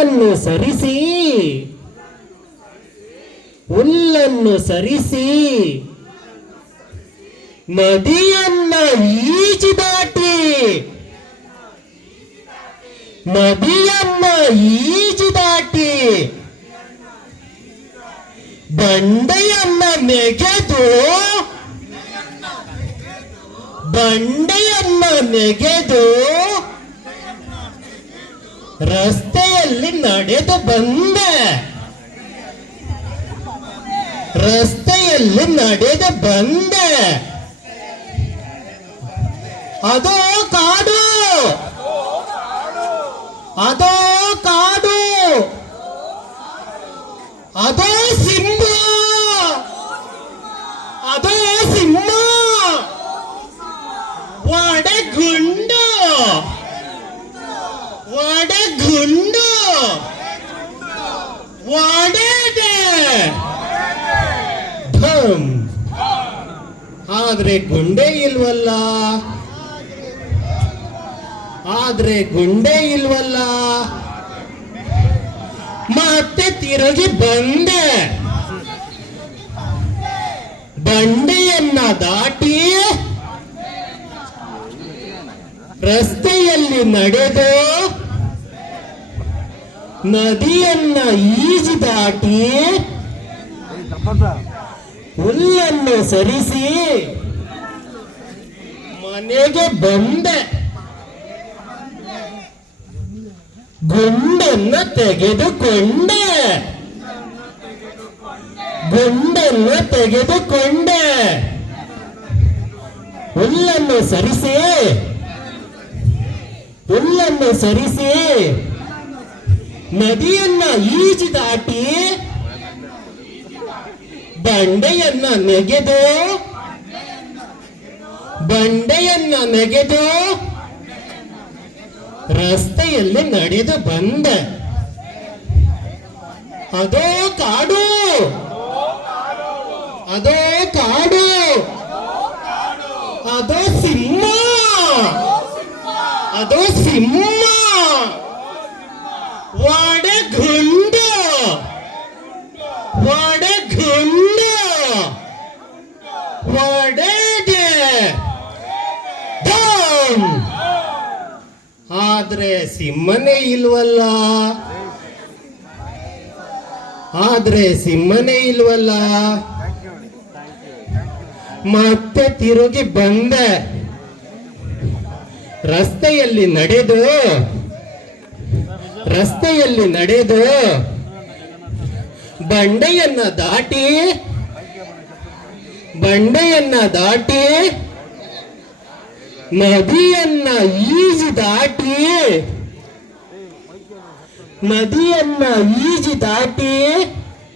ಹುಲ್ಲನ್ನು ಸರಿಸಿ ಹುಲ್ಲನ್ನು ಸರಿಸಿ ನದಿಯನ್ನ ಈಜಿ ದಾಟಿ ನದಿಯನ್ನ ಈಜಿ ದಾಟಿ ಬಂಡೆಯನ್ನ ನೆಗೆದು ಬಂಡೆಯನ್ನ ನೆಗೆದು ರಸ್ತೆಯಲ್ಲಿ ನಡೆದು ಬಂದೆ ರಸ್ತೆಯಲ್ಲಿ ನಡೆದು ಬಂದೆ ಅದೋ ಕಾಡು ಅದೋ ಕಾಡು ಅದೋ ಸಿಂಹ ಅದೋ ಸಿಂಹ ವಡೆಗುಂಡು ವಡೆಗುಂಡು ವಡೆದೆ ಧಮ್ ಆದ್ರೆ ಗುಂಡೆ ಇಲ್ವಲ್ಲ ಆದ್ರೆ ಗುಂಡೆ ಇಲ್ವಲ್ಲ ಮತ್ತೆ ತಿರುಗಿ ಬಂದೆ ಬಂಡೆಯನ್ನ ದಾಟಿ ರಸ್ತೆಯಲ್ಲಿ ನಡೆದು ನದಿಯನ್ನ ಈಜಿ ದಾಟಿ ಹುಲ್ಲನ್ನು ಸರಿಸಿ ಮನೆಗೆ ಬಂದೆ ಗುಂಡನ್ನ ತೆಗೆದುಕೊಂಡೆ ಗುಂಡನ್ನು ತೆಗೆದುಕೊಂಡೆ ಹುಲ್ಲನ್ನು ಸರಿಸಿ ಹುಲ್ಲನ್ನು ಸರಿಸಿ ನದಿಯನ್ನ ಈಜಿ ದಾಟಿ ಬಂಡೆಯನ್ನ ನೆಗೆದು ಬಂಡೆಯನ್ನ ನೆಗೆದು ರಸ್ತೆಯಲ್ಲಿ ನಡೆದು ಬಂದೆ ಅದೋ ಕಾಡು ಅದೋ ಕಾಡು ಅದೋ ಸಿಂಹ ಅದೋ ಸಿಂಹ ವಡೆಗುಂಡು ವಡೆಗುಂಡು ವಡೆಗೆ ಧಮ್ ಆದ್ರೆ ಸಿಂಹನೇ ಇಲ್ವಲ್ಲ ಆದ್ರೆ ಸಿಂಹನೇ ಇಲ್ವಲ್ಲ ಮತ್ತೆ ತಿರುಗಿ ಬಂದೆ ರಸ್ತೆಯಲ್ಲಿ ನಡೆದು ಬಂಡೆಯನ್ನ ದಾಟಿ ನದಿಯನ್ನ ಈಜಿ ದಾಟಿ